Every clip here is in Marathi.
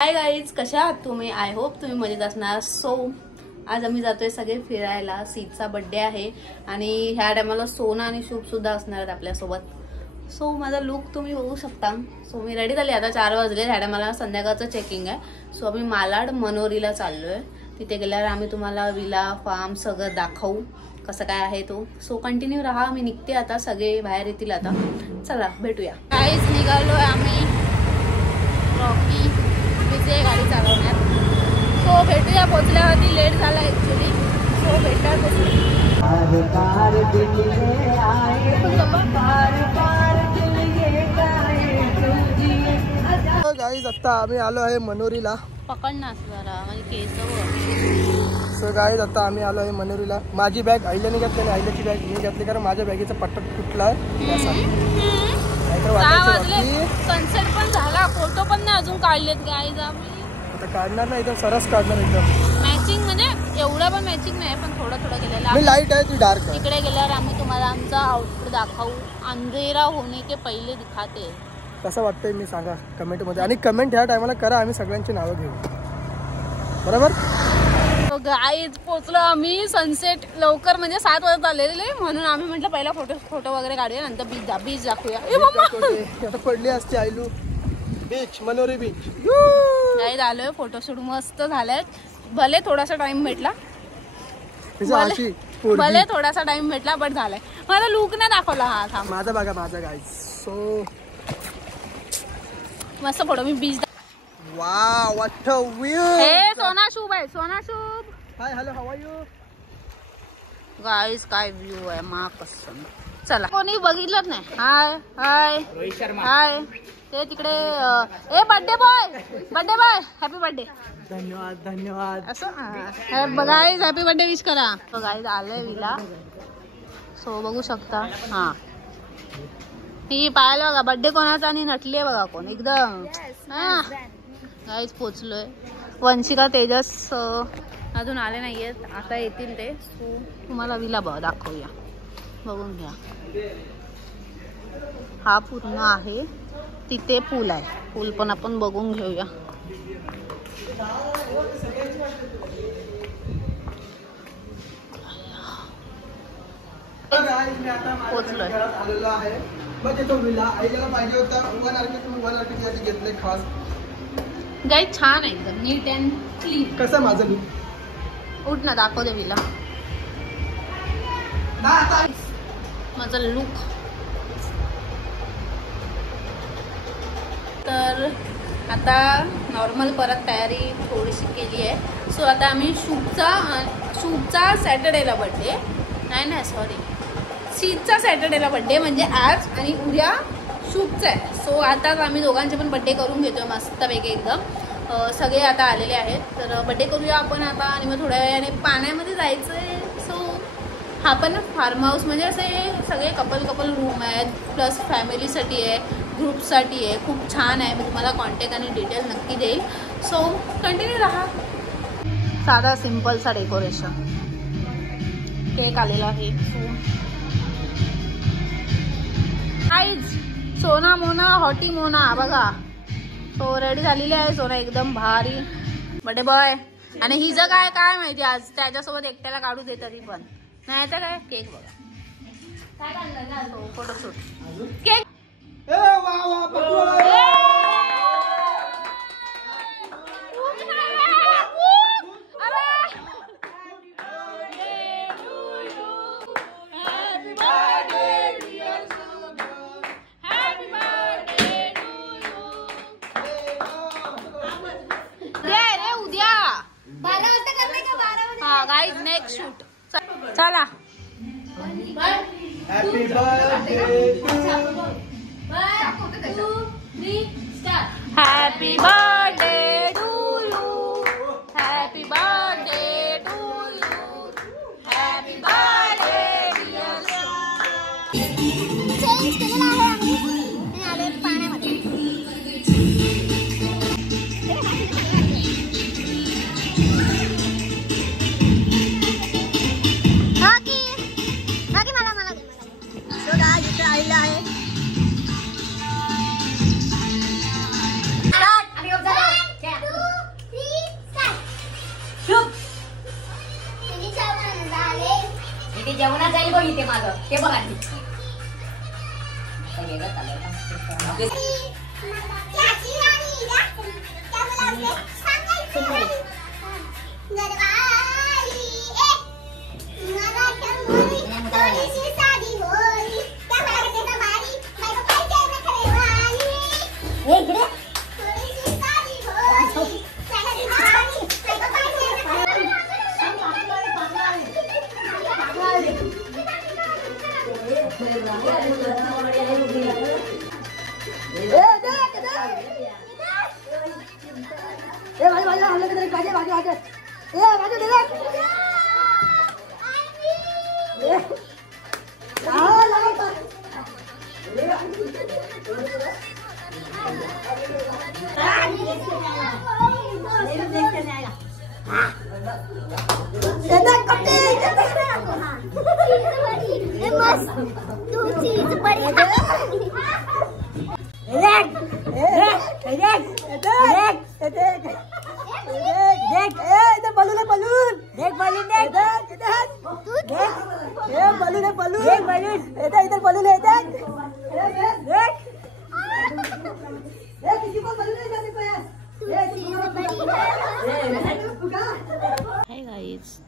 हाय गाईज, कशा आहात तुम्ही? आय होप तुम्ही मजेत असणार. सो आज आम्ही जातोय सगळे फिरायला. सीतचा बर्थडे आहे आणि ह्या टायमाला सोना आणि शुभ सुद्धा असणार आहेत आपल्यासोबत. सो माझा लुक तुम्ही बघू शकता. सो मी रेडी झाली. आता 4 वाजले. ह्या टायमाला संध्याकाळचं चेकिंग आहे. सो आम्ही मालाड मनोरीला चाललोय. तिथे गेल्यावर आम्ही तुम्हाला विला फार्म सगळं दाखवू कसं काय आहे तो. सो कंटिन्यू राहा. मी निघते आता. सगळे बाहेर येतील आता. चला भेटूया. काहीच निघालोय आम्ही रॉकी बिझी गाडी चालवण्यात. सो भेटूया. पोचल्यावरती लेट झाला ऍक्च्युली. सो भेटूया. गाईज आता आम्ही आलो आहे मनोरीला. पकडणार जरा म्हणजे केस. सो गाईज आता आम्ही आलो आहे मनोरीला. माझी बॅग आईल्याने घेतली आणि आईल्याची बॅग मी घेतली कारण माझ्या बॅगेचा पट्टा तुटला आहे. सनसेट पण झाला. फोटो पण नाही अजून काढलेत गाईज. आम्ही आता काढणार नाही, एकदम सरस काढणार. एकदम मॅचिंग म्हणजे एवढं पण मॅचिंग नाही, पण थोडं थोडं केलेलं. मी लाईट आहे, ती डार्क आहे. तिकडे गेल्यावर आम्ही तुम्हाला आमचा आउटफिट दाखवू. अंधेरा होने के पहिले दिखाते. कसं वाटतंय मी सांगा कमेंट मध्ये. आणि कमेंट ह्या टायमाला करा, आम्ही सगळ्यांची नावं घेऊ. बरोबर. गाईज पोचलो आम्ही. सनसेट लवकर म्हणजे 7 वाजता आलेले, म्हणून आम्ही म्हटलं पहिला फोटो वगैरे काढूया, नंतर बीच दाखवूया. आता पडली असते आयलू बीच, मनोरी बीच. गाईज आलोय. फोटोशूट मस्त झालाय. भले थोडासा टाइम भेटला, बट झालाय. मला लुक नाही दाखवला. हा थांब, माझा बघा माझा गाईज. सो मस्त फोटो. मी beach. Wow, what a view. हे सोना शुभ आहे. सोना शुभ. Hi, hello, how are you guys? काय व्ह्यू आहे मा कसम. चला. कोणी बघितलंच नाही. हाय हाय हाय. ते तिकडे ए बर्थडे बॉय हॅपी बर्थडे. धन्यवाद धन्यवाद. असं गाईज हॅपी बर्थडे विश करा. गाईज आलंय विला. सो बघू शकता. हा ही पाहायला बघा बर्थडे कोणाचा आणि नटली आहे बघा कोण एकदम. हा गाईज पोचलोय. वंशिका तेजस अजून आले नाहीयेत, आता येतील ते. सो तुम्हाला विला दाखवूया, बघून घ्या. हा पूर्ण आहे. तिथे पूल आहे. पूल पण आपण बघून घेऊया. पोचलोय. आलेलो आहे. मग तो विला आईला पाहिजे होता. 1 आरके तुम्ही 1 आरके साठी घेतले खास. गाईज छान आहे एकदम नीट अँड क्लीन. कसं माझं लुक? उठ ना दाखव दे विला. माझा लुक. तर आता नॉर्मल परत तयारी थोडीशी केली आहे. सो आता आम्ही शुभचा सॅटर्डेला बर्थडे नाही सॉरी सीतचा सॅटर्डेला बर्थडे म्हणजे आज, आणि उद्या शुभचा आहे. सो आताच आम्ही दोघांचे पण बर्थडे करून घेतोय मस्तपैकी एकदम. सगळे आता आलेले आहेत, तर बर्थडे करूया आपण आता. आणि मग थोड्या वेळाने पाण्यामध्ये जायचं आहे. सो हा पण फार्म हाऊस म्हणजे असे सगळे कपल रूम आहेत, प्लस फॅमिलीसाठी आहे, ग्रुपसाठी आहे. खूप छान आहे. मी तुम्हाला कॉन्टॅक्ट आणि डिटेल नक्की देईल. सो कंटिन्यू राहा. साधा सिम्पलचा डेकोरेशन. केक आलेला आहे. गाईज सोना मोना हॉटी मोना बघा. सो रेडी झालेली आहे सोना एकदम भारी. Birthday boy. आणि हिचं काय माहिती आज त्याच्यासोबत एकट्याला काढू दे तरी पण नाही तर काय. केक बघा काय काढलं ना. Photoshoot cake. Guys next shoot. चला. Happy birthday happy birthday to you. Happy birthday to you. Happy birthday dear change केलेला आहे आम्ही. आले पाण्यामध्ये. आहे. जेवणात जाईल बघ इथे माझं ते बघ आधी वेगळं चालू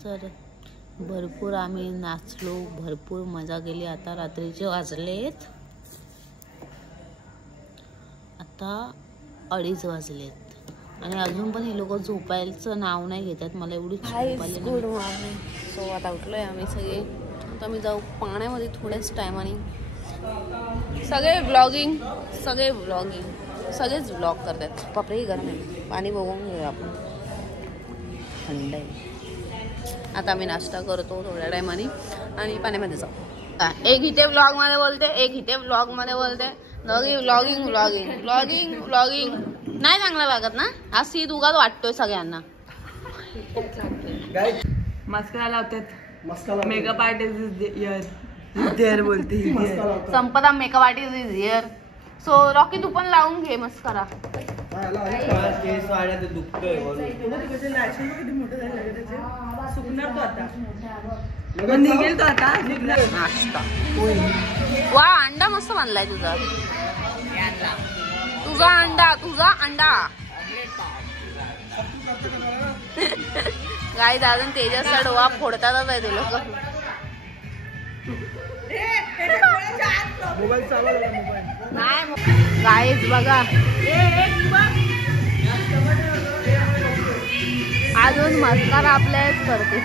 तर भरपूर आम्ही नाचलो, भरपूर मजा केली. आता रात्रीचे वाजलेत, आता 2:30 वाजलेत आणि अजून पण हे लोक झोपायचं नाव नाही घेतात. मला एवढी झोप आली. Good morning. सो आता उठलोय आम्ही सगळे. आता मी जाऊ पाण्यामध्ये थोड्याच टायमाने. सगळेच ब्लॉग करतात. बापरे गरम आहे. पाणी बघून घेऊया आपण, थंड आहे. आता आम्ही नाश्ता करतो थोड्या टायमाने आणि पाण्यामध्ये जाऊ. एक इथे ब्लॉग मध्ये बोलते, एक इथे ब्लॉग मध्ये बोलते. व्लॉगिंग नाही चांगला लागत ना. हा सीट उगाच वाटतोय सगळ्यांना. मस्करा लावतात. मेकअप आर्टिस्ट इज बोलते. Sampada makeup artist is here. So Rocky तू पण लावून घे मस्करा. नाश्ता. वा अंडा मस्त बांधलाय तुझा अंडा. काय दादा तेजाचा डोळा फोडतातच आहे ते लोक. गाईज बघा अजून मस्कारा आपल्याच करते.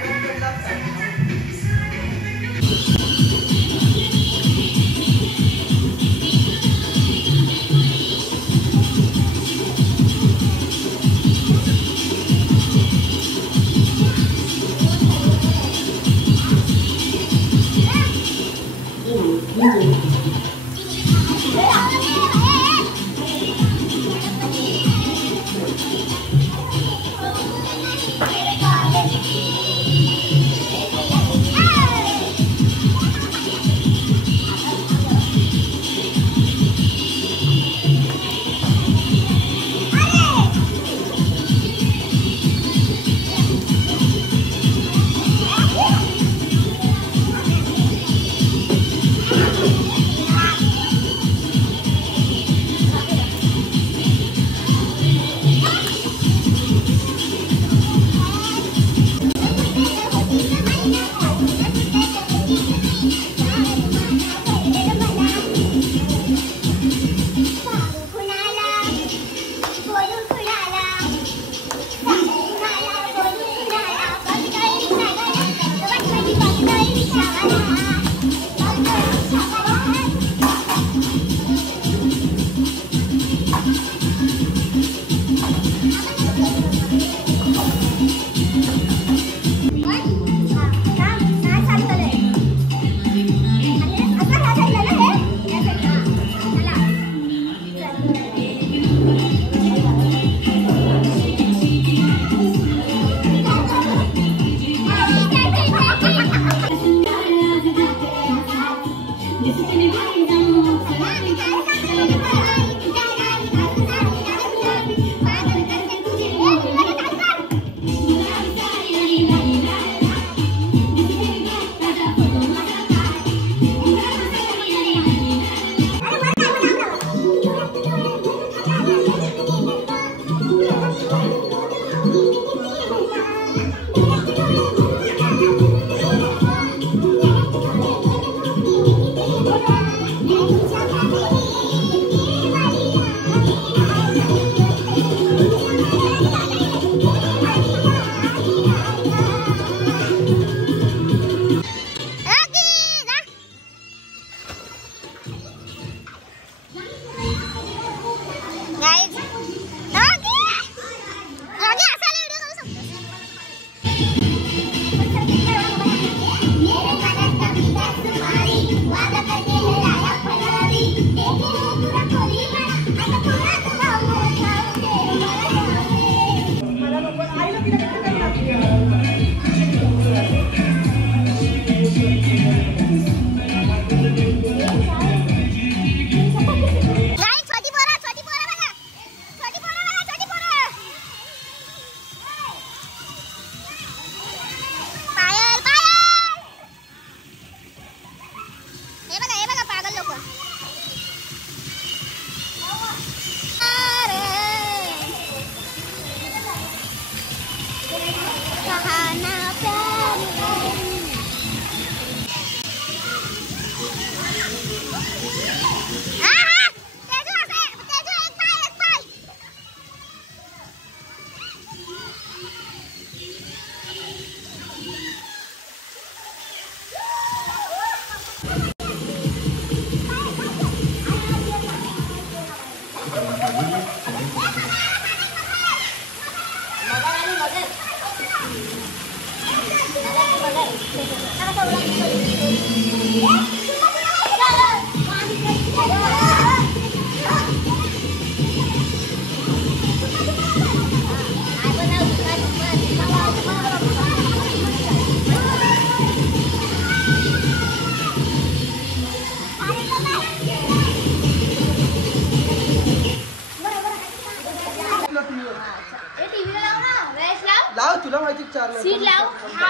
लाव तुला माहिती चार सीट लाव.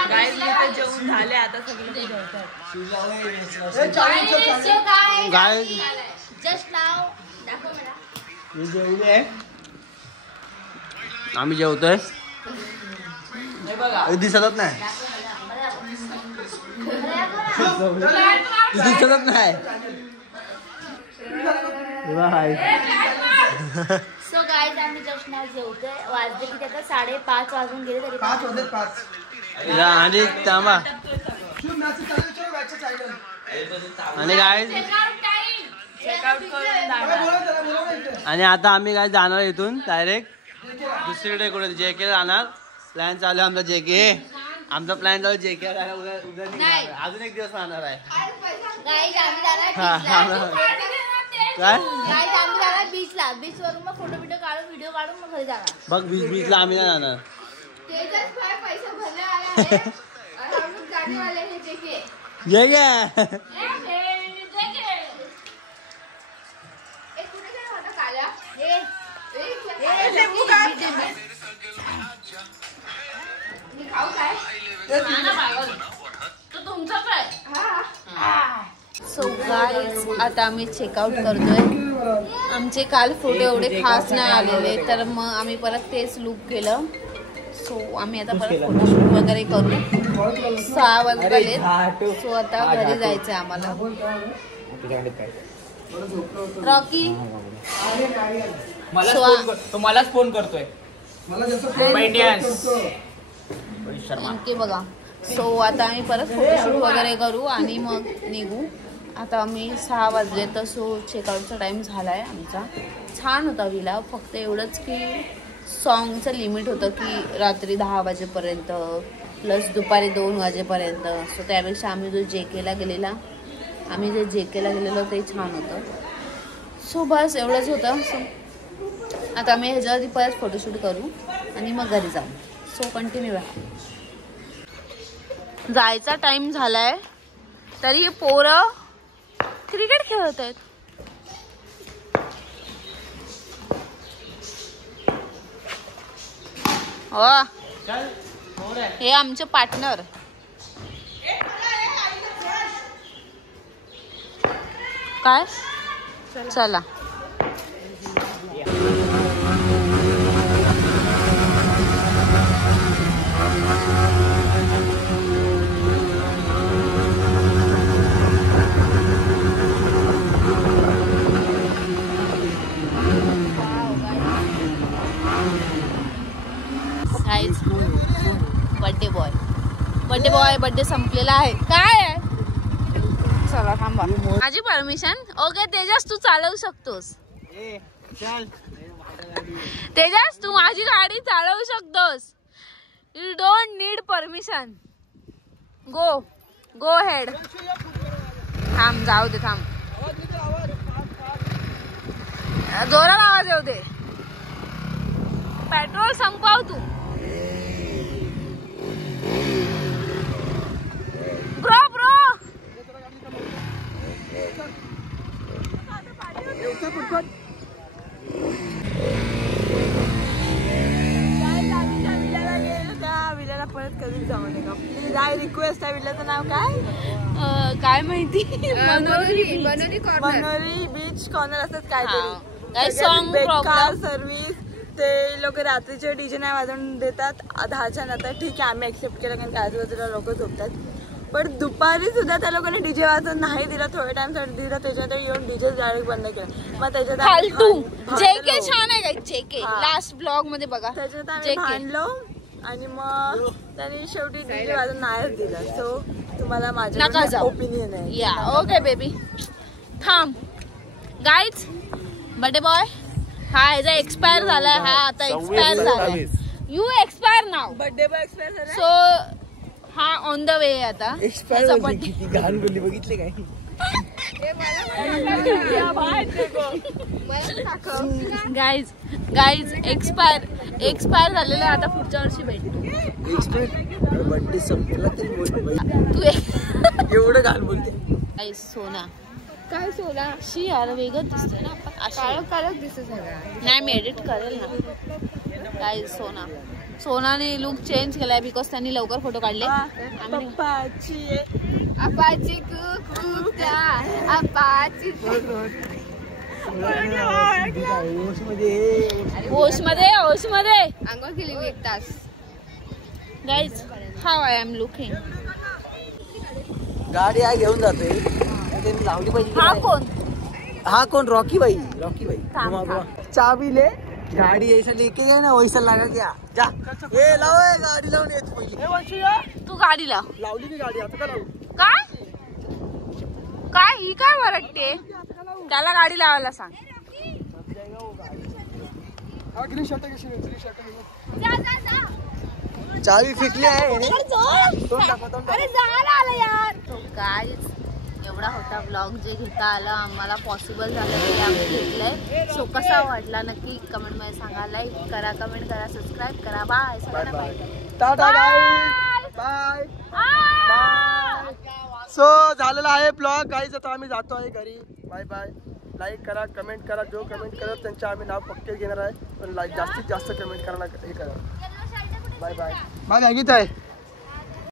गाईज मी तर जेवून झाले आता सगळे जेवतात. गाय जस्ट लाव. दाखव मला. मी जेवले. आम्ही जेवतोय. हे बघा दिसतच नाही. दिसतच नाही. सो गाईज आम्ही जस्ट नाव जेवतोय. वाजले की आता 5:30 वाजून गेले तरी 5 वाजले 5. आणि थांबा आणि काय चेकआउट करून जाणार. आणि आता आम्ही काय जाणार इथून डायरेक्ट दुसरीकडे कुठे जेके जाणार. प्लॅन चालू आहे आमचा जेके. आमचा प्लॅन चालू जेके उद्या निघणार. अजून एक दिवस राहणार आहे. गाईज आम्ही जाणार काय गाईज आम्ही जाणार बीचला. बीच वरून मग फोटो व्हिडिओ काढून मग घरी जाणार. बघ बीचला आम्ही नाही जाणार. पैसे भरले वाले आहे. गाडी वाले हे जेके. जेके सो गाईज आता आम्ही चेकआउट करतोय. आमचे काल फोटो एवढे खास नाही आलेले तर मग आम्ही परत तेच लूक केलं. सो आम्ही आता परत फोटोशूट वगैरे करू. 6 वाजले. सो आता घरी जायचंय आम्हाला. रॉकी मलाच फोन करतोय. बघा. सो आता आम्ही परत फोटोशूट वगैरे करू आणि मग निघू. आता आम्ही 6 वाजले तर सो चेकआउटचा टाइम झालाय आमचा. छान होता विला. फक्त एवढंच की सॉन्गचं लिमिट होतं की रात्री 10 वाजेपर्यंत प्लस दुपारी 2 वाजेपर्यंत. सो त्यापेक्षा आम्ही जे जेकेला गेलेलो ते छान होतं. सो बस एवढंच होतं. सो आता आम्ही ह्याच्यावरती परत फोटोशूट करू आणि मग घरी जाऊ. सो कंटिन्यू राहा. जायचा टाइम झालाय तरी पोरं क्रिकेट खेळत आहेत. हे आमचे पार्टनर. काय चला गाईज बर्थडे बॉय बर्थडे संपलेला आहे. काय आहे चला थांबा माझी परमिशन. ओके तेजस तू चालवू शकतोस. तेजस तू माझी गाडी चालवू शकतोस. You don't need permission. Go head. थांब जाऊ दे थांब. जोरात आवाज येऊ दे. पेट्रोल संपव तू. ब्रो विल्याला परत कधी जाऊ नका प्लीज. आय रिक्वेस्ट आहे. विल्याचं नाव काय माहिती. मनोरी बीच कॉर्नर असंच काय काहीतरी. सॉन्ग बेकार सर्व्हिस. ते लोक रात्रीचे डीजे नाही वाजवून देतात 10च्या नंतर. ठीक आहे आम्ही एक्सेप्ट केलं कारण की आजूबाजूला लोक झोपतात. पण दुपारी सुद्धा त्या लोकांनी डीजे वाजवून नाही दिला. थोड्या टाइम साठी दिला त्याच्यानंतर येऊन डीजे डायरेक्ट बंद केलं. मग त्याच्यात फालतू. जेके छान आहे का जेके. लास्ट ब्लॉग मध्ये बघा त्याच्यात आम्ही भांडलो आणि मग त्यांनी शेवटी डीजे वाजवून नाहीच दिला. सो तुम्हाला माझ्या ओपिनियन आहे. या ओके बेबी थांब. गाईज बर्थडे बॉय हा याचा एक्सपायर झालाय. हा आता एक्सपायर झालाय. You expire now. Birthday boy expire झाला. सो हा ऑन द वे आहे आता. घाण बोलली बघितले काय. गाईज एक्सपायर झालेलं आहे. आता पुढच्या वर्षी भेटतो. बर्थडे संपला तरी तू एवढं घाण बोलते. गाईज सोना काय सोना शी यार वेगळं दिसतंय ना. आपण काळच दिसत सगळं. नाही मी एडिट करेल ना. गाईज सोनाने लुक चेंज केलाय बिकॉज त्यांनी लवकर फोटो काढले. होश मध्ये आंघोळ केली मी 1 तास. Guys how I am looking. गाडी आहे घेऊन जाते लावली पाहिजे. हा कोण रॉकी भाई. चाबी ले गाड़ी ऐसा लेके गए ना वैसा लगा क्या जा. ए लाव गाडी लावून येत पाहिजे. तू गाडी लाव. लावली मी गाडी आता का लावू. काय ही काय वरटते. त्याला गाडी लावायला सांग. चावी फेकली आहे. गाईज एवढा होता ब्लॉग जे घेता आलं आम्हाला पॉसिबल झालं ते आम्ही घेतलंय. सो कसा वाटला नक्की कमेंट मध्ये सांगा. लाईक करा कमेंट करा सबस्क्राईब करा. बाय सगळ्यांना बाय. सो झालेला आहे ब्लॉग गाईज. आता आम्ही जातो आहे घरी. Bye bye. लाईक करा कमेंट करा. जो कमेंट करत त्यांचे आम्ही नाव पक्के घेणार आहे. पण जास्तीत जास्त कमेंट करायला हे करा. Bye bye. बाय गीत आहे.